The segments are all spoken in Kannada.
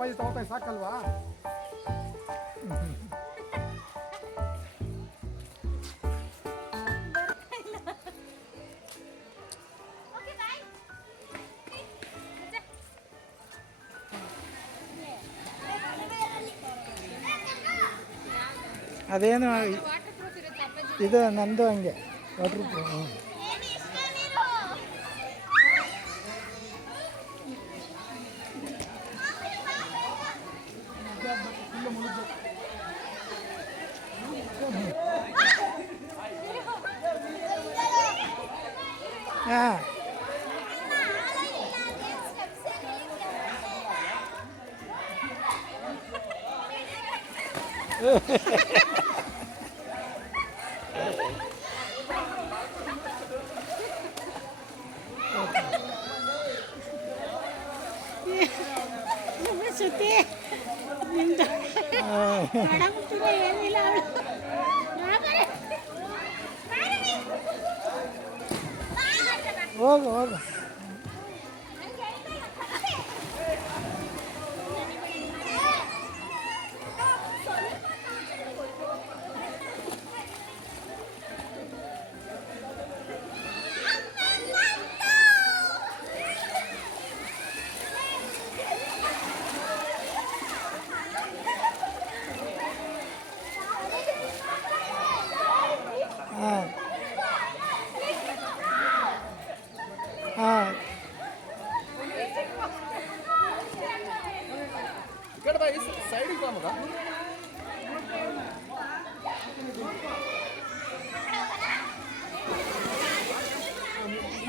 ಅಪ್ಪಾಜಿ ತಗೋತಾಯಿ ಸಾಕಲ್ವಾ? ಅದೇನು ಇದು ನಂದು ಹಂಗೆ ವಾಟ್ರ್ ಪ್ರೂಫ್. ಹಾಂ ಸುತ್ತಿ ಏನಿಲ್ಲ ಹೋಗು ಹೋಗು. ಹಾಂ ಹಾಂ ಸೈಡಿಗೆ ಬಾ ಮಗ.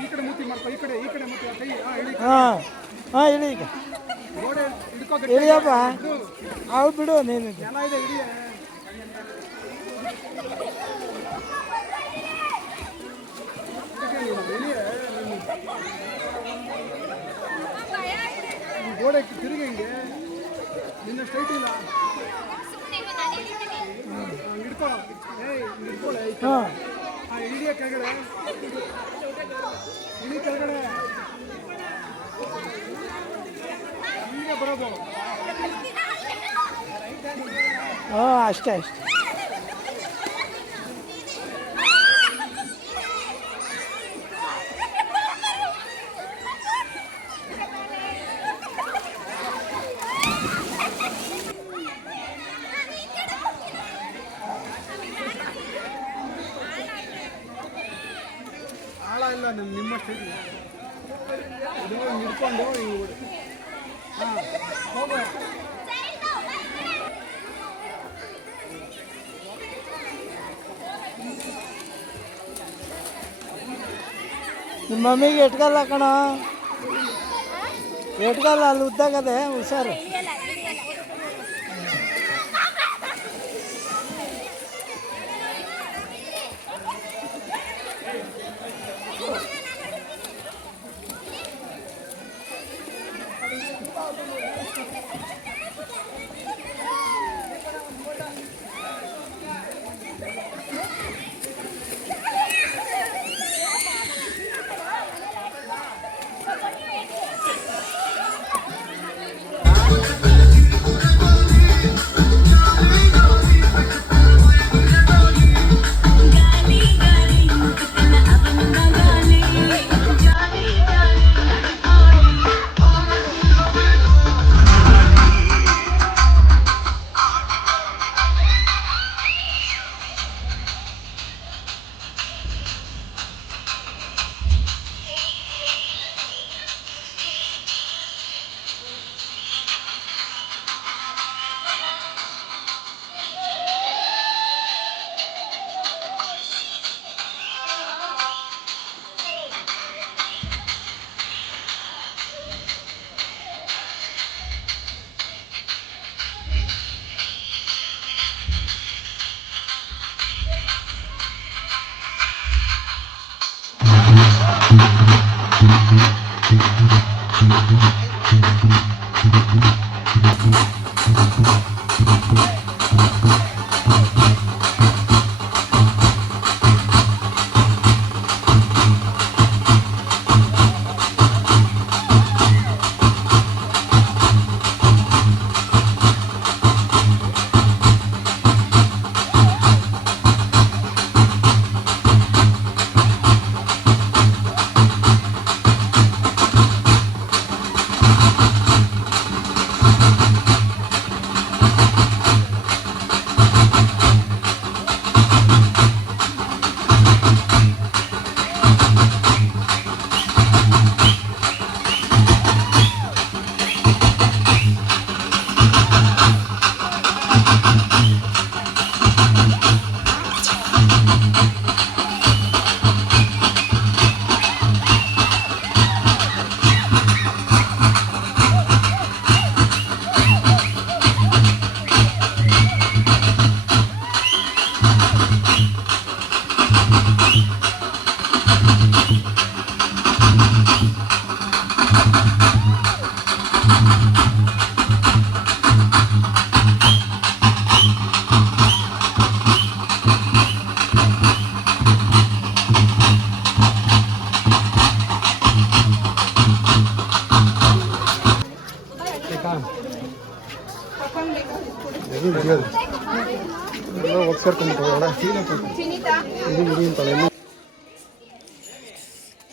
ಈ ಕಡೆ ಮೂತಿ ಮಾಡ್ಕೊ, ಈ ಕಡೆ ಮೂತಿ ಕೈ ಇಳಿ. ಹಾಂ ಹಾಂ ಇಳಿ ಈಗ ಗೋಡೆ ಹಿಡ್ಕೋ. ಇಳಿಯಪ್ಪ. ಅವ್ರು ಬಿಡು ನೀನು. ಜನ ಇದೆ ಹಿಡಿಯ. ಗೋಡೆ ತಿರುಗಿ ಹಿಂಗೆ ನಿನ್ನ ಸ್ಟ್ರೈಟ್ ಇಲ್ಲ. ಹಿಡ್ಕೊ. ಹಿಡ್ಕೊಳ್ಳೆ. ಹಾಂ ಹಿಡಿಯ ಕೆಳಗಡೆ ಇಳಿ, ಕೆಳಗಡೆ ಹಿಂಗೆ ಬರೋದು. ಹಾಂ ಅಷ್ಟೇ ಅಷ್ಟೇ. ಆಳ ಇಲ್ಲ ನಿಮ್ಮ ಸ್ಟೇಟ್ ಇದು ಹಿಡ್ಕೊಂಡು ಹಿಂಗೆ. ಹಾಂ ಹೋಗು. ನಿಮ್ಮ ಮಮ್ಮಿಗೆ ಎಟ್ಗಲ್ಲ ಕಣ, ಎಟ್ಗಲ್ಲ ಅಲ್ಲಿ ಉದ್ದಾಗದೆ ಹುಷಾರು.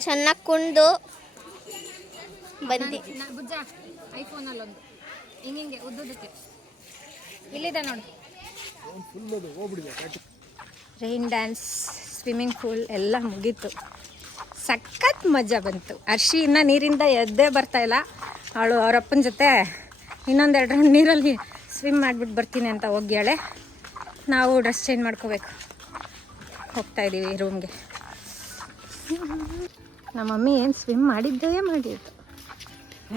ಚೆನ್ನಾಗಿ ಕುಂಡು ಬಂದು ಬುಜ್ಜ ಐಫೋನಲ್ಲಿ ಒಂದು ಹಿಂಗೆ ಉದ್ದುದಕ್ಕೆ ಇಲ್ಲಿದೆ ನೋಡಿ. ರೈನ್ ಡ್ಯಾನ್ಸ್, ಸ್ವಿಮ್ಮಿಂಗ್ ಪೂಲ್ ಎಲ್ಲ ಮುಗೀತು. ಸಖತ್ ಮಜಾ ಬಂತು. ಅರ್ಷಿ ಇನ್ನೂ ನೀರಿಂದ ಎದ್ದೇ ಬರ್ತಾಯಿಲ್ಲ. ಅವಳು ಅವರಪ್ಪನ ಜೊತೆ ಇನ್ನೊಂದೆರಡು ರೌಂಡ್ ನೀರಲ್ಲಿ ಸ್ವಿಮ್ ಮಾಡಿಬಿಟ್ಟು ಬರ್ತೀನಿ ಅಂತ ಹೋಗ್ಯಾಳೆ. ನಾವು ಡ್ರೆಸ್ ಚೇಂಜ್ ಮಾಡ್ಕೋಬೇಕು. ಹೋಗ್ತಾಯಿದ್ದೀವಿ ರೂಮ್ಗೆ. ನಮ್ಮ ಮಮ್ಮಿ ಏನು ಸ್ವಿಮ್ ಮಾಡಿದ್ದೇ ಮಾಡಿದ್ದು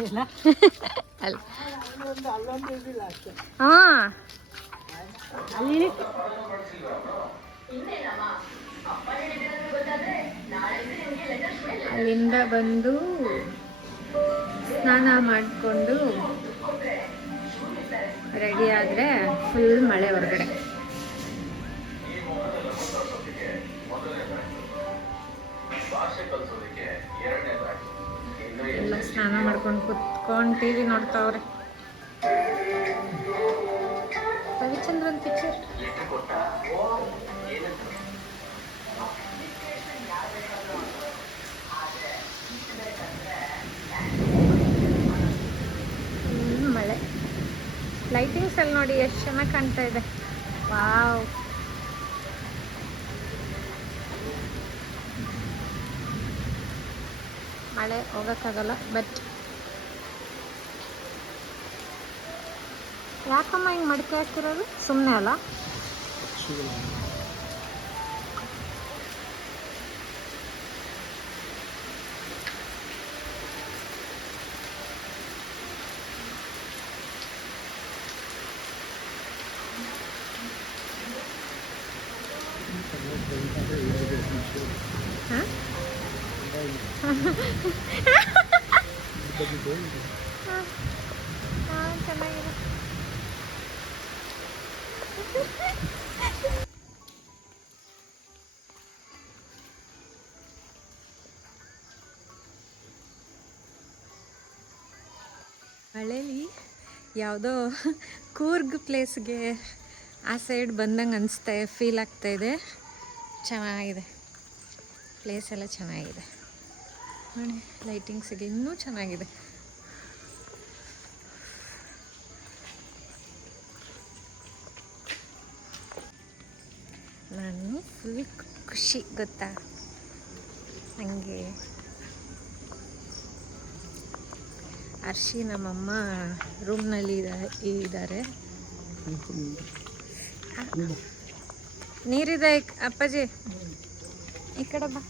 ಅಲ್ಲ. ಹಾಂ, ಅಲ್ಲಿಂದ ಬಂದು ಸ್ನಾನ ಮಾಡಿಕೊಂಡು ರೆಡಿ ಆದರೆ ಫುಲ್ ಮಳೆ ಹೊರಗಡೆ. ಎಲ್ಲ ಸ್ನಾನ ಮಾಡ್ಕೊಂಡು ಕುತ್ಕೊಂಡು ಟಿವಿ ನೋಡ್ತಾವ್ರೆ. ರವಿಚಂದ್ರನ್ ಪಿಕ್ಚರ್. ಮಳೆ. ಲೈಟಿಂಗ್ಸ್ ಅಲ್ಲಿ ನೋಡಿ ಎಷ್ಟು ಚೆನ್ನಾಗಿ ಕಾಣ್ತಾ ಇದೆ. ವಾವ್. ಮಳೆ ಹೋಗೋಕ್ಕಾಗಲ್ಲ. ಬಟ್ ಯಾಕಮ್ಮ ಹಿಂಗೆ ಮಡಿಕೆ ಹಾಕ್ತಿರೋದು? ಸುಮ್ಮನೆ ಅಲ್ಲ. ಚೆನ್ನಾಗಿದೆ. ಮಳೇಲಿ ಯಾವುದೋ ಕೂರ್ಗ್ ಪ್ಲೇಸ್ಗೆ ಆ ಸೈಡ್ ಬಂದಂಗೆ ಅನಿಸ್ತಾ ಫೀಲ್ ಆಗ್ತಾಯಿದೆ. ಚೆನ್ನಾಗಿದೆ ಪ್ಲೇಸ್ ಎಲ್ಲ ಚೆನ್ನಾಗಿದೆ ನೋಡಿ. ಲೈಟಿಂಗ್ಸಿಗೆ ಇನ್ನೂ ಚೆನ್ನಾಗಿದೆ. ನಾನು ಫುಲ್ ಖುಷಿ ಗೊತ್ತಾ ನನಗೆ. ಅರ್ಷಿ ನಮ್ಮಮ್ಮ ರೂಮ್ನಲ್ಲಿ ಇದ್ದಾರೆ. ನೀರಿದೆ ಅಪ್ಪಾಜಿ, ಈ ಕಡೆ ಬಾ.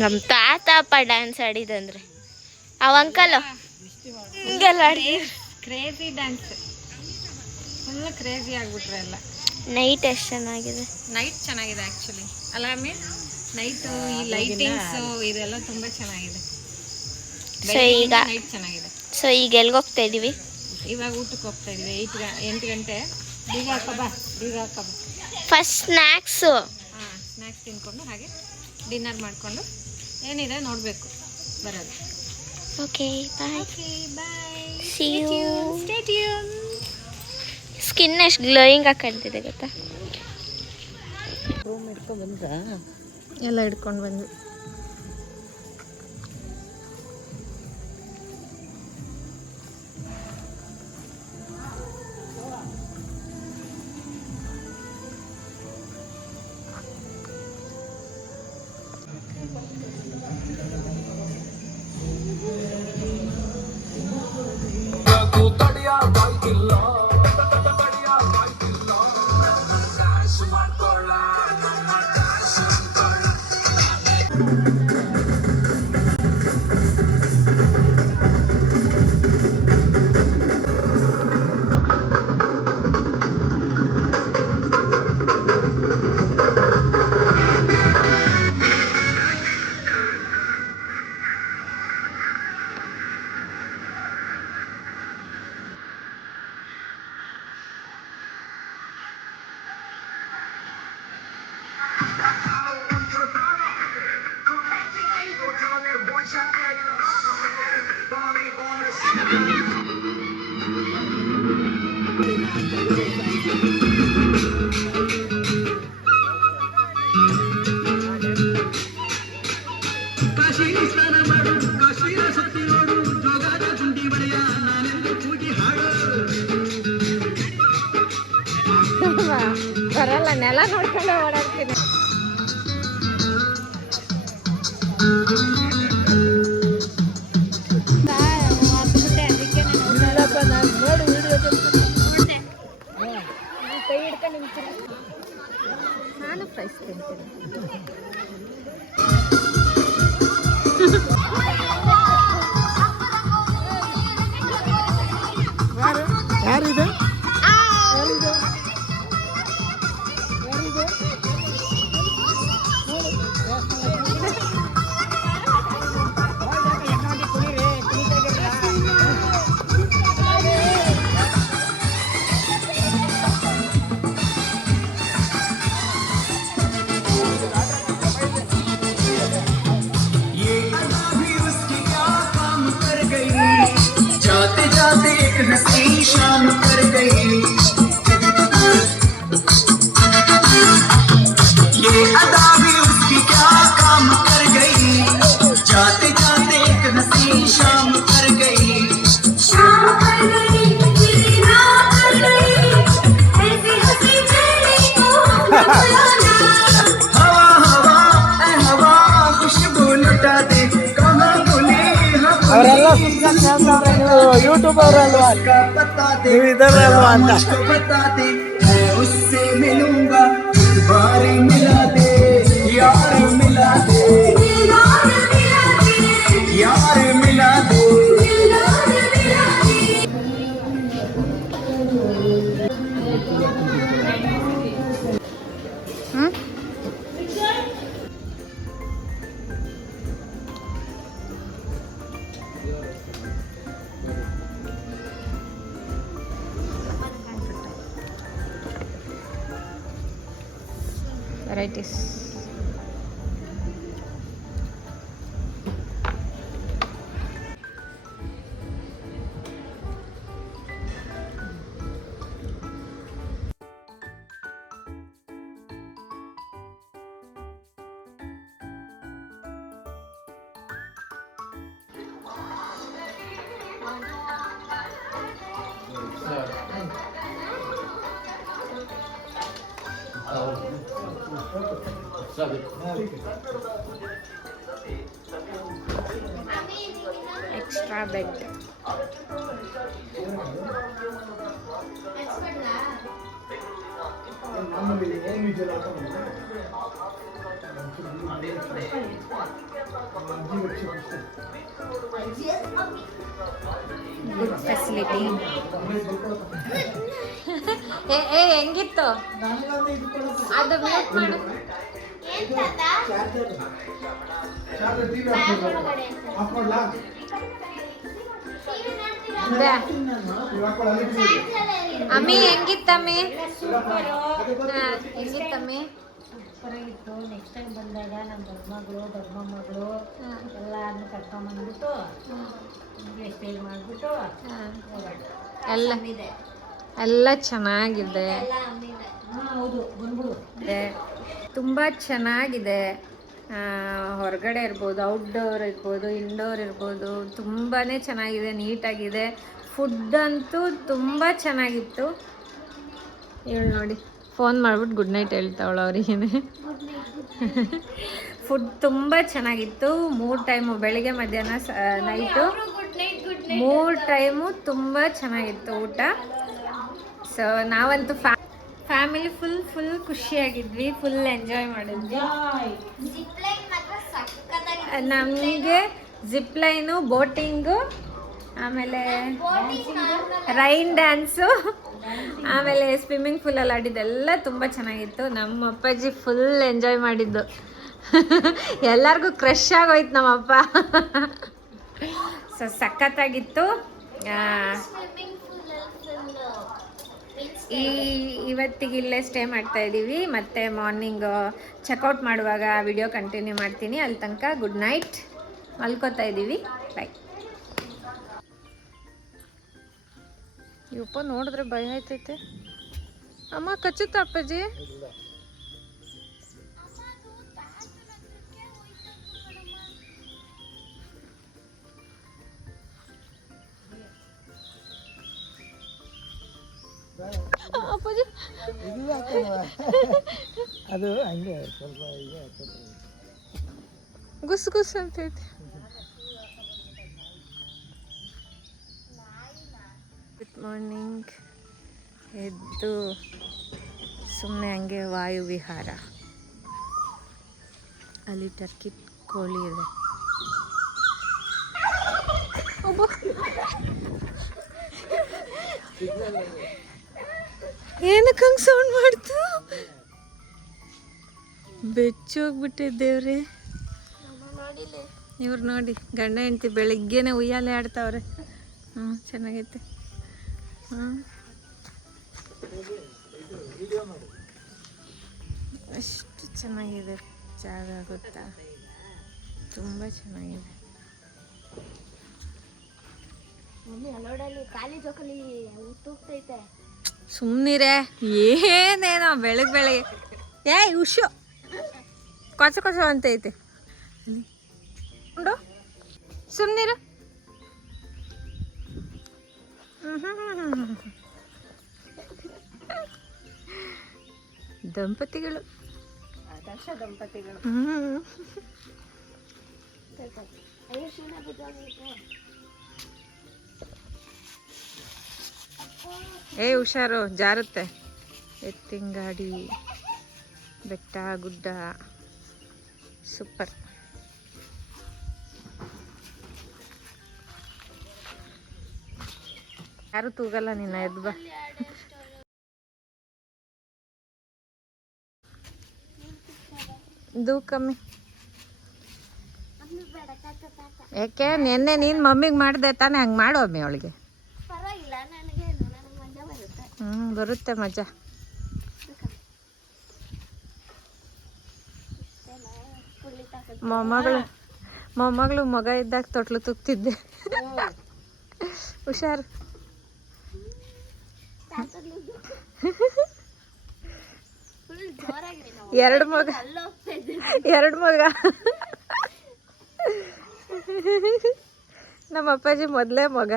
ನಮ್ಮ ತಾತಪ್ಪ ಡ್ಯಾನ್ಸ್ ಆಡಿದಂದ್ರೆ ಅವ ಅಂಕಲ್ ಹಿಂಗೆಲ್ಲ ಆಡಿದ್ರು. ಕ್ರೇಜಿ ಡ್ಯಾನ್ಸ್, ಫುಲ್ ಕ್ರೇಜಿ ಆಗ್ಬಿಟ್ರೆ ಎಲ್ಲ. ನೈಟ್ ಎಷ್ಟು ಚೆನ್ನಾಗಿದೆ. ನೈಟ್ ಚೆನ್ನಾಗಿದೆ ಆ್ಯಕ್ಚುಲಿ ಅಲ್ಲ ಮೀನ್. ನೈಟು ಈ ಲೈಟಿಂಗ್ಸು ಇದೆಲ್ಲ ತುಂಬ ಚೆನ್ನಾಗಿದೆ. ಸೊ ಈಗ ನೈಟ್ ಚೆನ್ನಾಗಿದೆ. ಸೊ ಈಗ ಎಲ್ಲಿಗೆ ಹೋಗ್ತಾ ಇದ್ದೀವಿ? ಇವಾಗ ಊಟಕ್ಕೆ ಹೋಗ್ತಾ ಇದೀವಿ. 8 ಗಂಟೆ. ಬೀಗ ಹಾಕಬಾ, ಬೀಗ ಹಾಕಬಾ. First snacks. ಹಾಂ, ಸ್ನ್ಯಾಕ್ಸ್ ತಿನ್ಕೊಂಡು ಹಾಗೆ ಡಿನ್ನರ್ ಮಾಡಿಕೊಂಡು ಏನಿದೆ ನೋಡಬೇಕು ಬರೋದು. Okay bye. Bye. See you. Stay tuned. Skin ಎಷ್ಟು ಗ್ಲೋಯಿಂಗ್ ಆಗಿ ಕಾಣ್ತಿದೆ ಗೊತ್ತಾ? ರೂಮ್ ಇಟ್ಕೊಂಡು ಬಂದ್ರ ಎಲ್ಲ ಹಿಡ್ಕೊಂಡು ಬಂದ್ವಿ. ಬರಲ್ಲ, ನೆಲ ನೋಡ್ಕೊಂಡೆ ಓಡಾಡ್ತೀನಿ. ನಾನು ಪ್ರೈಸ್ ತಿಂತೀನಿ. ಯಾರಿದೆ? शाम कर गई ये अदा भी उसकी क्या काम कर गई जाते जाते एक हंसी शाम कर गई शाम कर गई कर गई ऐसी हंसी चेहरे को बुलाना हवा हवा ए हवा खुशबू लुटा दे कहाँ बोले ಅವರೆಲ್ಲ ಸುಮ್ಮನೆ ಕೇಳ್ತಾರೆ, ನೀವು ಯೂಟ್ಯೂಬ್ ಅವರಲ್ವಾ, ನೀವು ಇದರಲ್ವಾ ಅಂತ. उससे मिलूंगा बारी मिला दे यार मिला दे यार मिला दे. Varieties. Extra bed. Good facility. ಹೆಂಗಿತ್ತು ಅದು ಮ್ಯೂಟ್ ಮಾಡು. ಅಮ್ಮಿ ಹೆಂಗಿತ್ತಮ್ಮಿ? ಹೆಂಗಿತ್ತಮ್ಮಿ? ಸೂಪರಾಗಿತ್ತು. ನೆಕ್ಸ್ಟ್ ಟೈಮ್ ಬಂದಾಗ ನಮ್ಮ ದೊಡ್ಡ ಮೊಮ್ಮಗಳು ಎಲ್ಲಾರನ್ನು ಕರ್ಕೊಂಬಂದ್ಬಿಟ್ಟು ಹಿಂಗೆ ಸ್ಟೇ ಮಾಡಿಬಿಟ್ಟು ಎಲ್ಲ ಎಲ್ಲ ಚೆನ್ನಾಗಿದೆ. ಹೌದು ಬಂದ್ಬಿಡು. ತುಂಬ ಚೆನ್ನಾಗಿದೆ. ಹೊರಗಡೆ ಇರ್ಬೋದು, ಔಟ್ಡೋರ್ ಇರ್ಬೋದು, ಇಂಡೋರ್ ಇರ್ಬೋದು, ತುಂಬಾ ಚೆನ್ನಾಗಿದೆ, ನೀಟಾಗಿದೆ. ಫುಡ್ ಅಂತೂ ತುಂಬ ಚೆನ್ನಾಗಿತ್ತು. ಹೇಳಿ ನೋಡಿ, ಫೋನ್ ಮಾಡ್ಬಿಟ್ಟು ಗುಡ್ ನೈಟ್ ಹೇಳ್ತಾವಳು ಅವರಿಗೇನೆ. ಫುಡ್ ತುಂಬ ಚೆನ್ನಾಗಿತ್ತು. 3 ಟೈಮು, ಬೆಳಿಗ್ಗೆ ಮಧ್ಯಾಹ್ನ ನೈಟು 3 ಟೈಮು ತುಂಬ ಚೆನ್ನಾಗಿತ್ತು ಊಟ. ಸೊ ನಾವಂತೂ ಫ್ಯಾಮಿಲಿ ಫುಲ್ ಖುಷಿಯಾಗಿದ್ವಿ, ಫುಲ್ ಎಂಜಾಯ್ ಮಾಡಿದ್ವಿ. ನಮಗೆ ಜಿಪ್ ಲೈನು, ಬೋಟಿಂಗು, ಆಮೇಲೆ ರೈನ್ ಡ್ಯಾನ್ಸು, ಆಮೇಲೆ ಸ್ವಿಮ್ಮಿಂಗ್ ಪೂಲಲ್ಲಿ ಆಡಿದ್ದೆಲ್ಲ ತುಂಬ ಚೆನ್ನಾಗಿತ್ತು. ನಮ್ಮ ಅಪ್ಪಾಜಿ ಫುಲ್ ಎಂಜಾಯ್ ಮಾಡಿದ್ದು. ಎಲ್ಲರಿಗೂ ಕ್ರಶ್ ಆಗೋಯ್ತು ನಮ್ಮಪ್ಪ. ಸೊ ಸಖತ್ತಾಗಿತ್ತು. ಇವತ್ತಿಗೆ ಇಲ್ಲೇ ಸ್ಟೇ ಮಾಡ್ತಾ ಇದ್ದೀವಿ. ಮತ್ತೆ ಮಾರ್ನಿಂಗ್ ಚೆಕ್ಔಟ್ ಮಾಡುವಾಗ ವಿಡಿಯೋ ಕಂಟಿನ್ಯೂ ಮಾಡ್ತೀನಿ. ಅಲ್ಲಿ ತನಕ ಗುಡ್ ನೈಟ್, ಮಲ್ಕೋತಾ ಇದ್ದೀವಿ. ಬಾಯ್. ಇವಪ್ಪ ನೋಡಿದ್ರೆ ಭಯ ಆಯ್ತೈತೆ. ಅಮ್ಮ ಕಚ್ಚುತ್ತ ಅಪ್ಪಾಜಿ? ಅಪ್ಪಾಜಿ ಅದು ಹಂಗೆ ಸ್ವಲ್ಪ ಗುಸ್ ಗುಸ್ ಅಂತೈತೆ. Good morning. ಎದ್ದು ಸುಮ್ಮನೆ ಹಂಗೆ ವಾಯು ವಿಹಾರ. ಅಲ್ಲಿ ಟರ್ಕಿ ಕೋಳಿ ಇದೆ. ಏನಕ್ಕೆ ಹಂಗೆ ಸೌಂಡ್ ಮಾಡ್ತು? ಬೆಚ್ಚೋಗ್ಬಿಟ್ಟಿದ್ದೇವ್ರಿ. ಇವ್ರು ನೋಡಿ, ಗಂಡ ಹೆಂಡತಿ ಬೆಳಿಗ್ಗೆನೆ ಉಯ್ಯಾಲೆ ಆಡ್ತಾವ್ರೆ. ಚೆನ್ನಾಗೈತೆ. ಅಷ್ಟು ಚೆನ್ನಾಗಿದೆ ಜಾಗ, ಗೊತ್ತಾ? ತುಂಬ ಚೆನ್ನಾಗಿದೆ. ಸುಮ್ಮನಿರೇ, ಏನೇನೋ ಬೆಳಗ್ಗೆ ಉಷು ಕೊಚ ಕೊಚ ಅಂತೈತೆ. ನೋಡು, ಸುಮ್ಮನಿರು. ದಂಪತಿಗಳು. ಹುಷಾರು, ಜಾರುತ್ತೆ. ಎತ್ತಿನ ಗಾಡಿ, ಬೆಟ್ಟ ಗುಡ್ಡ, ಸೂಪರ್. ಯಾರು ತೂಗಲ್ಲ, ನಿನ್ನ ಎದ್ದು ಬಾ. ಇದು ಕಮ್ಮಿ ಯಾಕೆ? ನೆನ್ನೆ ನೀನು ಮಮ್ಮಿಗೆ ಮಾಡಿದೆ ತಾನೇ, ಹಂಗೆ ಮಾಡು ಒಮ್ಮೆ ಅವಳಿಗೆ. ಬರುತ್ತೆ ಮಜಾ. ಮೊಮ್ಮಗಳು ಮಗ ಇದ್ದಾಗ ತೊಟ್ಲು ತುಕ್ತಿದ್ದೆ. ಹುಷಾರು. ಎರಡು ಮಗ. ನಮ್ಮ ಅಪ್ಪಾಜಿ ಮೊದಲೇ ಮಗ.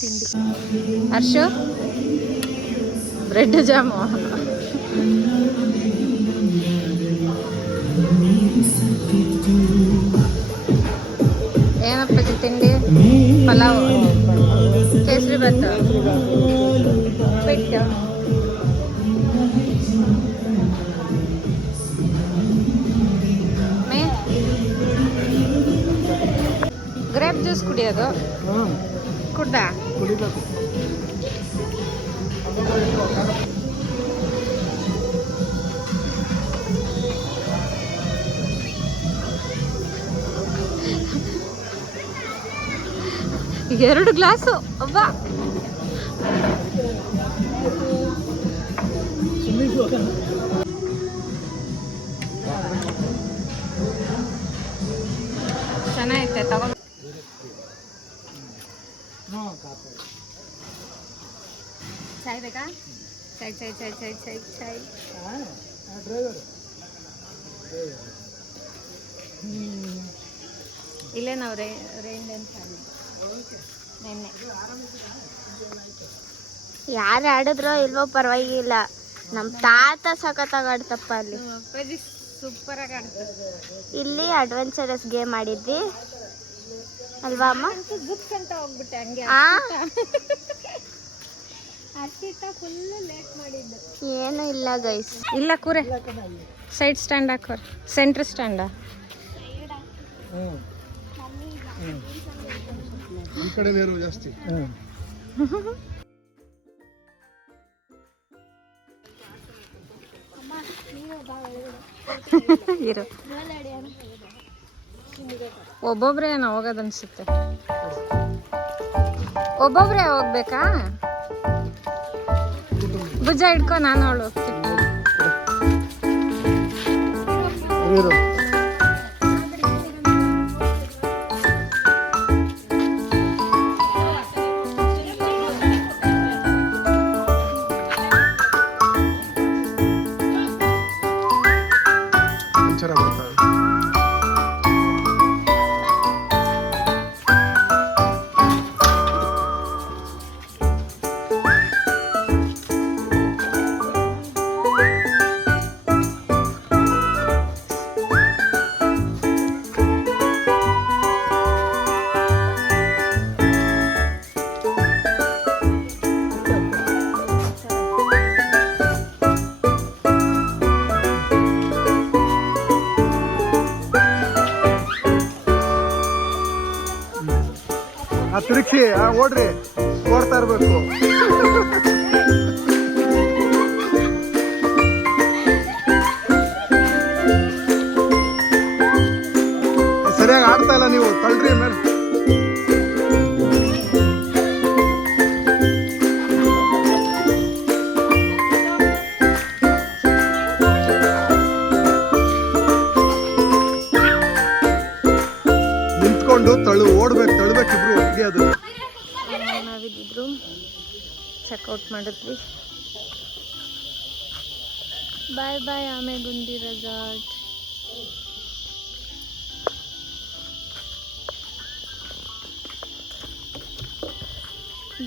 ತಿಂಡಿ ಹರ್ಷು, ಬ್ರೆಡ್ ಜಾಮು. ಏನಪ್ಪಾಜಿ ತಿಂಡಿ? ಪಲಾವ್, ಕೇಸರಿ ಭಾತ್, ಉಪ್ಪಿಟ್ಟು. ಗ್ರೇಪ್ ಜ್ಯೂಸ್ ಕುಡಿಯೋದು. ಕುಡ್ದ ಕುಡಿಬೇಕು. ಎರಡು ಗ್ಲಾಸು. ಅಬ್ಬ, ಚೆನ್ನಾಗೈತೆ ತಗೋ. ಚಾಯ್ ಬೇಕಾ? ಚಾಯ್ ಚಾಯ್ ಚಾಯ್ ಚಾಯ್ ಚಾಯ್ ಚಾಯ್. ಡ್ರೈವರ್ ಇಲ್ಲೇ ನಾವು ರೈನ್ ಡ್ಯಾನ್ಸ್ ಆಡಿದ್ವಿ ನಿನ್ನೆ. ಯಾರು ಆಡಿದ್ರೋ ಇಲ್ವೋ ಪರವಾಗಿಲ್ಲ, ನಮ್ಮ ತಾತ ಸಖತ್ತಾಗಿ ಆಡ್ತಪ್ಪ ಅಲ್ಲಿ. ಅಪ್ಪಾಜಿ ಸೂಪರಾಗಿ ಆಡ್ತಾರೆ. ಇಲ್ಲಿ ಅಡ್ವೆಂಚರಸ್ ಗೇಮ್ ಆಡಿದ್ವಿ ಅಲ್ವಾ ಅಮ್ಮ? ಬುಕ್ಸ್ ಅಂತ ಹೋಗ್ಬಿಟ್ಟೆ ಹಂಗೆ. ಅರ್ಪಿತಾ ಫುಲ್ಲು ಲೇಟ್ ಮಾಡಿದ್ದು. ಏನು ಇಲ್ಲ ಗೈಸ್. ಇಲ್ಲ ಕೂರೆ ಸೈಡ್ ಸ್ಟ್ಯಾಂಡ್ ಹಾಕೋರು. ಸೆಂಟ್ರ್ ಸ್ಟ್ಯಾಂಡ ಈ ಕಡೆ ನೀರು ಜಾಸ್ತಿ. ಇರು. ಒಬ್ಬೊಬ್ರೆ ನಾವು ಹೋಗೋದು ಅನ್ಸುತ್ತೆ. ಒಬ್ಬೊಬ್ರೆ ಹೋಗ್ಬೇಕಾ? ಭುಜ ಹಿಡ್ಕೊ, ನಾನು ಅವಳು ಹೋಗ್ತೀನಿ. ಅಂಚರ ಬರ್ತಾರೆ. ತಿರುಗಿಸಿ ಓಡ್ರಿ, ಓಡ್ತಾ ಇರ್ಬೇಕು. ಸರಿಯಾಗಿ ಆಡ್ತಾ ಇಲ್ಲ ನೀವು, ತಳ್ರಿ ಮೇಲೆ. ನಿಂತ್ಕೊಂಡು ತಳ್ಬೇಕು ಇಬ್ರು ಒಟ್ಟಿಗೆ. ಅದು ನಾವಿದ್ರು ಚೆಕ್ಔಟ್ ಮಾಡಿದ್ವಿ. ಬಾಯ್ ಬಾಯ್ ಆಮೆಗುಂದಿ ರೆಸಾರ್ಟ್.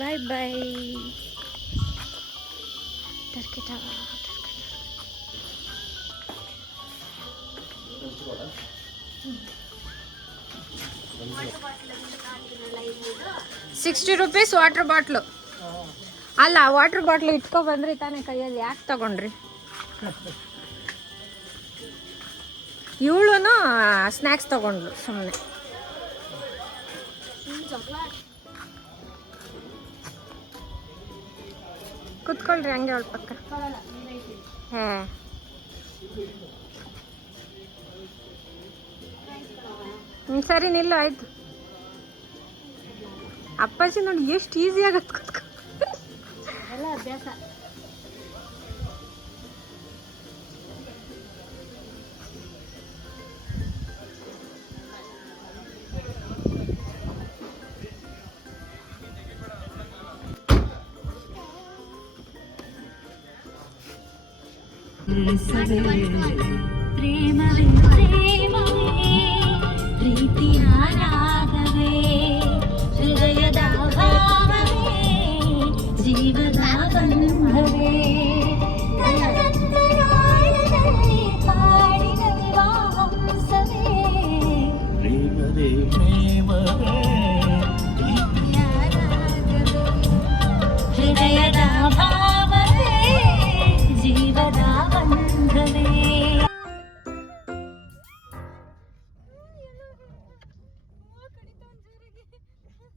ಬಾಯ್ ಬಾಯ್ ಟರ್ಕಿಟ. 60 ರೂಪೀಸ್ ವಾಟರ್ ಬಾಟ್ಲು. ಅಲ್ಲ, ವಾಟರ್ ಬಾಟ್ಲು ಇಟ್ಕೊ ಬಂದ್ರಿ ತಾನೇ ಕೈಯಲ್ಲಿ, ಯಾಕೆ ತಗೊಂಡ್ರಿ? ಇವಳು ಸ್ನ್ಯಾಕ್ಸ್ ತಗೊಂಡ್ಲು ಸುಮ್ಮನೆ. ಕುತ್ಕೊಳ್ರಿ ಹಂಗೆ ಅವಳ ಪಕ್ಕ. ಸರಿ ನಿಲ್ಲು, ಆಯ್ತು. ಅಪ್ಪಾಜಿ ನೋಡಿ ಎಷ್ಟು ಈಸಿಯಾಗಿ ಕುತ್ಕೊ. ಎಲ್ಲ ಅಭ್ಯಾಸ. ಪ್ರೇಮವೇ ಪ್ರೇಮವೇ ಪ್ರೀತಿಯ ರಾಗವೇ ಹೃದಯದ ಭಾವವೇ ಜೀವದ ಬಂಧವೇ ನಯನಂತರಾಳದಲ್ಲಿ ಹಾಡಿದ ವಿವಾಹಂಸವೇ ಪ್ರೇಮವೇ ಪ್ರೇಮವೇ ಪ್ರೀತಿಯ ರಾಗವೇ ಹೃದಯದ ಭಾವ